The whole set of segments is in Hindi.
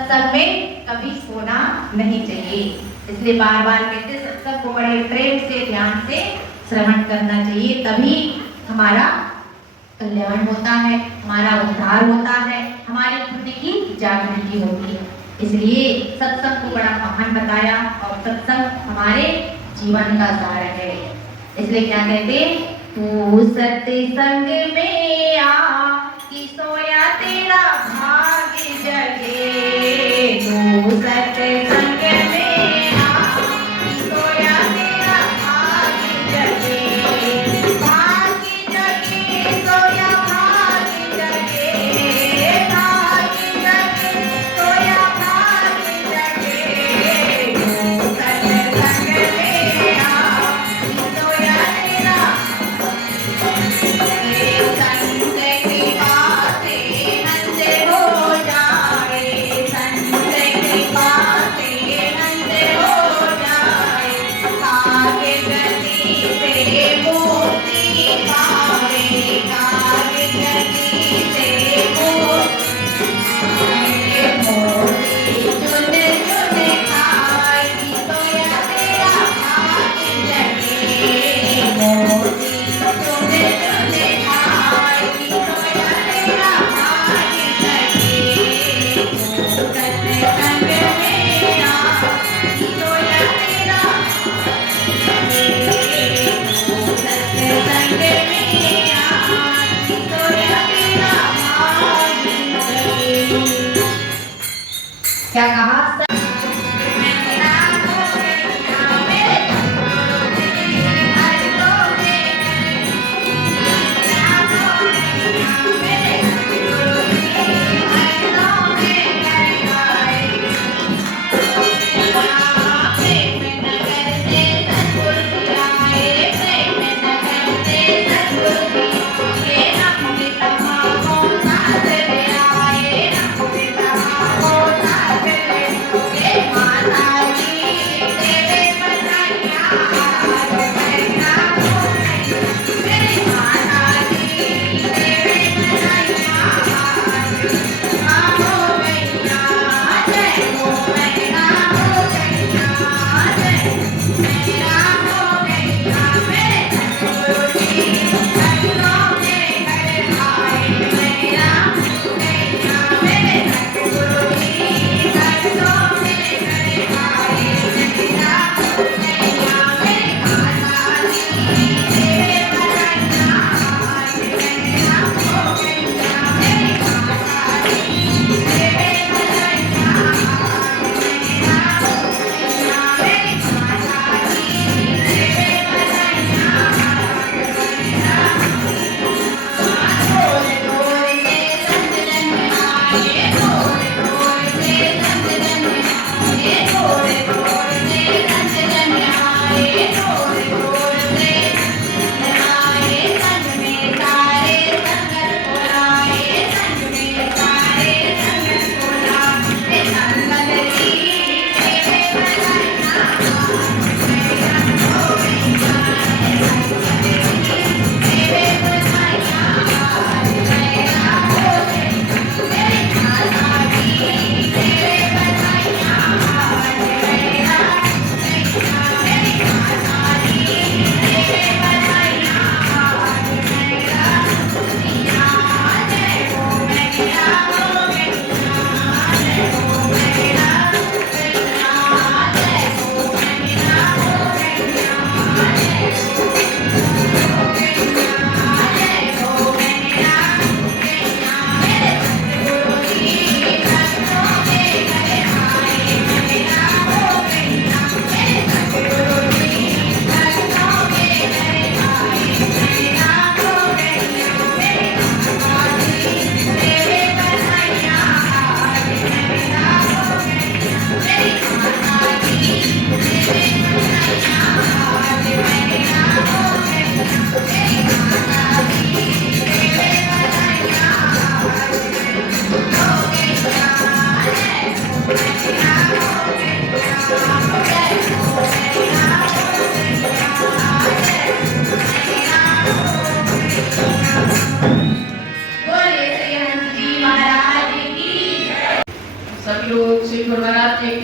सत्संग में कभी सोना नहीं चाहिए। इसलिए बार बार कहते सत्संग को बड़े प्रेम से ध्यान से श्रवण करना चाहिए, तभी हमारा कल्याण होता है, हमारा उद्धार होता है, हमारे पुण्य की जागृति होती है। इसलिए सत्संग को बड़ा महान बताया और सत्संग हमारे जीवन का सार है। इसलिए क्या कहते, तू सत्संग में आ कि सोया तेरा भाग जगे। तू सत्संग में आ कि सोया तेरा भाग जगे। भाग जगे सोया भाग जगे। भाग जगे सोया भाग जगे। तू सत्संग में आ कि सोया तेरा संग की बातें नंद हो जाए।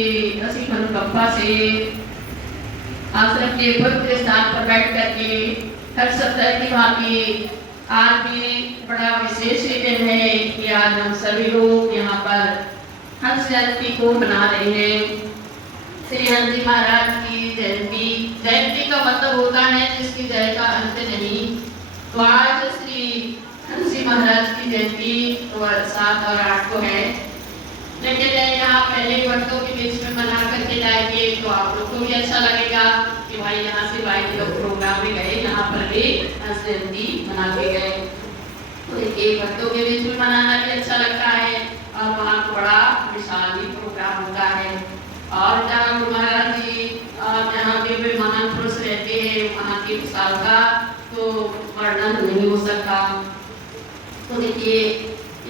की असीम अनुकंपा से आश्रम के पवित्र स्थान पर बैठ करके हर सप्ताह की भांति आज भी बड़ा विशेष दिन है कि आज हम सभी लोग यहाँ पर हंस जयंती को मना रहे हैं। श्री हंस जी महाराज की जयंती, जयंती का मतलब होता है जिसकी जय का अंत नहीं। तो आज श्री हंस जी महाराज की जयंती 7 और 8 को है, लेकिन यहाँ पहले भक्तों के बीच में मना करके जाएंगे तो आप लोग को भी अच्छा लगेगा कि भाई यहाँ से भाई लोग प्रोग्राम में गए, यहाँ पर भी हंस जयंती मना के गए। तो देखिए भक्तों के बीच में मनाना भी अच्छा लगता है और वहाँ बड़ा विशाल भी प्रोग्राम होता है। और जहाँ गुरु महाराज जी और जहाँ के महान पुरुष रहते हैं वहाँ की विशालता तो वर्णन नहीं हो सकता। तो देखिए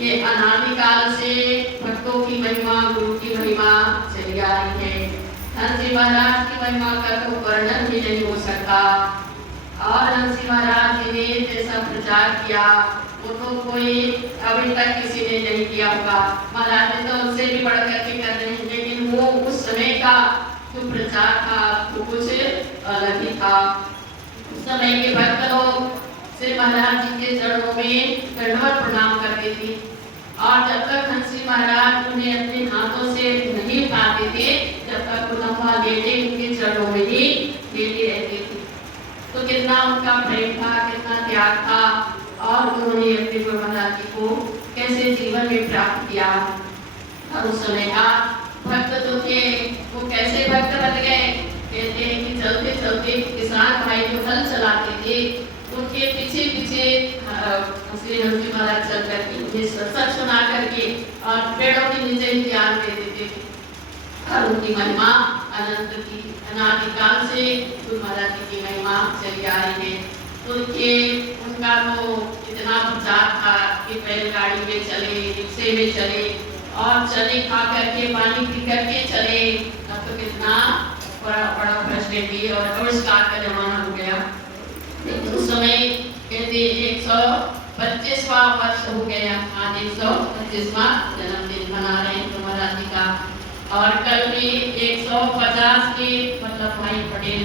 ये अनादिकाल से भक्तों की महिमा, गुरु की महिमा चली आ रही है। हंस जी महाराज की महिमा का तो वर्णन भी नहीं हो सकता। और हंस जी महाराज जी ने जैसा प्रचार किया वो तो कोई अभी तक किसी ने नहीं किया होगा। महाराज जी तो उनसे भी बढ़ करके कर रहे हैं, लेकिन वो उस समय का जो प्रचार था वो कुछ अलग ही था। उस समय के भक्त लोग श्री महाराज जी के चरणों में दंडवत प्रणाम करते थे और जब तक हंस जी महाराज उन्हें अपने हाथों से नहीं उठाते थे जब तक उनका लेटे उनके चरणों में ही लेटे रहते थे। तो कितना उनका प्रेम था, कितना त्याग था और उन्होंने अपने गुरु महाराज जी को कैसे जीवन में प्राप्त किया। और उस समय का भक्त जो थे वो कैसे भक्त बन गए। कहते हैं कि चलते चलते किसान भाई जो हल चलाते थे उनके पीछे पीछे श्री हंस जी महाराज चल करके उन्हें सत्संग सुना करके और पेड़ों के नीचे ही ज्ञान दे देते थे। और उनकी महिमा अनंत की, अनादिकाल से गुरु महाराज जी की महिमा चली आ रही है। तो ये उनका तो इतना प्रचार था कि बैलगाड़ी में चले, रिक्शे में चले और चले खा करके पानी पी करके चले। अब तो कितना बड़ा बड़ा फैसिलिटी और आविष्कार का जमाना हो गया। लेकिन उस समय कहते 125वां वर्ष हो गया, आज 125वां जन्मदिन मना रहे हैं गुरु महाराज जी का। और कल भी 150 के वल्लभ भाई पटेल,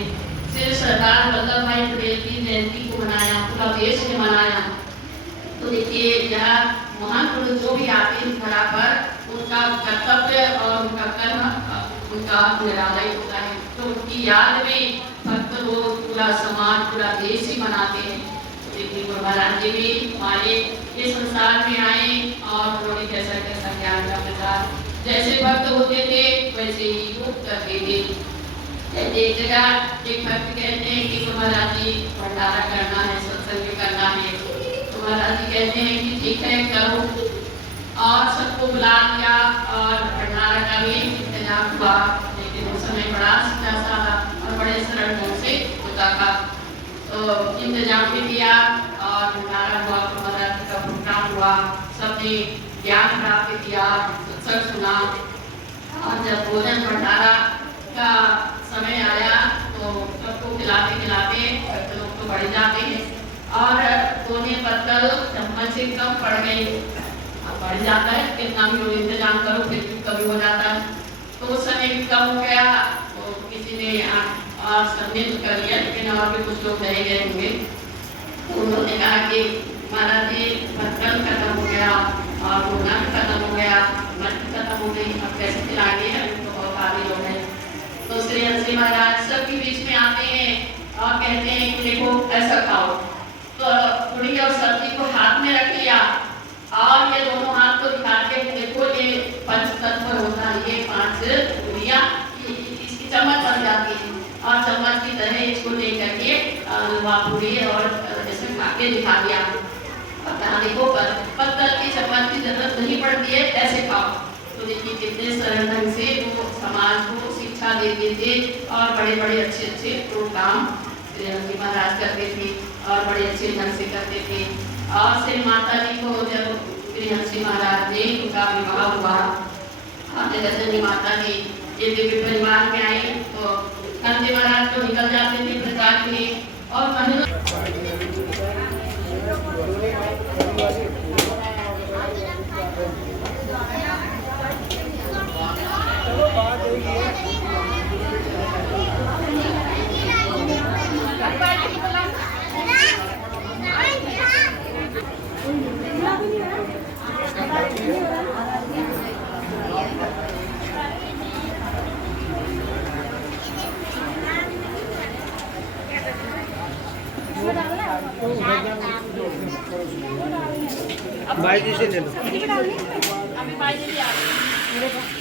श्री सरदार वल्लभ भाई पटेल की जयंती को मनाया, पूरा देश ने मनाया। तो देखिए यहाँ महान पुरुष जो भी आते हैं धरा पर उनका कर्तव्य और उनका कर्म उनका निरालय होता है। तो उनकी याद में भक्त लोग, पूरा समाज, पूरा देश ही मनाते हैं। तो देखिए गुरु महाराज जी भी हमारे ये संसार में आए और उन्होंने कैसा कैसा ज्ञान का प्रचार, जैसे भक्त होते थे वैसे ही वो करते थे। एक जगह एक भक्त कहते हैं कि गुरु महाराज जी भंडारा करना है, सत्संग करना है। तो महाराज जी कहते हैं कि ठीक है करो, और सबको बुला लिया और भंडारा का भी इंतजाम हुआ। लेकिन उस समय बड़ा सीधा साधा और बड़े सरल ढंग से होता था। तो इंतजाम भी किया और भंडारा हुआ, गुरु महाराज जी का प्रोग्राम हुआ, सबने ज्ञान प्राप्त किया, सत्संग सुना। और जब भोजन भंडारा का समय आया तो सबको खिलाते खिलाते भक्त लोग तो बढ़ जाते हैं और दोने पत्तल चम्मच से कम पड़ गई। बढ़ जाता है, कितना भी लोग इंतजाम करो फिर भी कभी हो जाता है। तो उस समय भी कम हो गया तो किसी ने और सबने तो कर लिया, लेकिन और भी कुछ लोग रह गए होंगे। तो उन्होंने कहा कि महाराज जी पत्तल खत्म हो गया और रोना भी खत्म हो गया, मट्टी खत्म हो गई, अब कैसे खिलाएंगे, अभी तो बहुत आगे लोग हैं। तो श्री हंस जी महाराज सबके बीच में आते हैं और कहते हैं कि देखो ऐसा खाओ। तो पूरी और सब्जी को हाथ में रख लिया और ये दोनों हाथ को दिखा के देखो ये पंचतत्व होता है, ये 5 पूरियां इसकी चम्मच बन जाती है और चम्मच की तरह इसको लेकर के पूरी और जैसे खा के दिखा दिया। देखो पत्तल की चम्मच की जरूरत नहीं पड़ती है, ऐसे खाओ। तो देखिए कितने सरल ढंग से वो समाज को शिक्षा देते थे और बड़े बड़े अच्छे अच्छे प्रोग्राम श्री हंस जी महाराज करते थे और बड़े अच्छे ढंग से करते थे। और श्री माता जी को जब श्री हंस जी महाराज ने उनका विवाह हुआ, जगतजननी माता ने ये दिव्य परिवार में आई तो हंस जी महाराज को निकल जाते थे प्रचार के लिए और महीनों चलो बात भाई जी से ले लो। अभी भाई जी भी आ गए।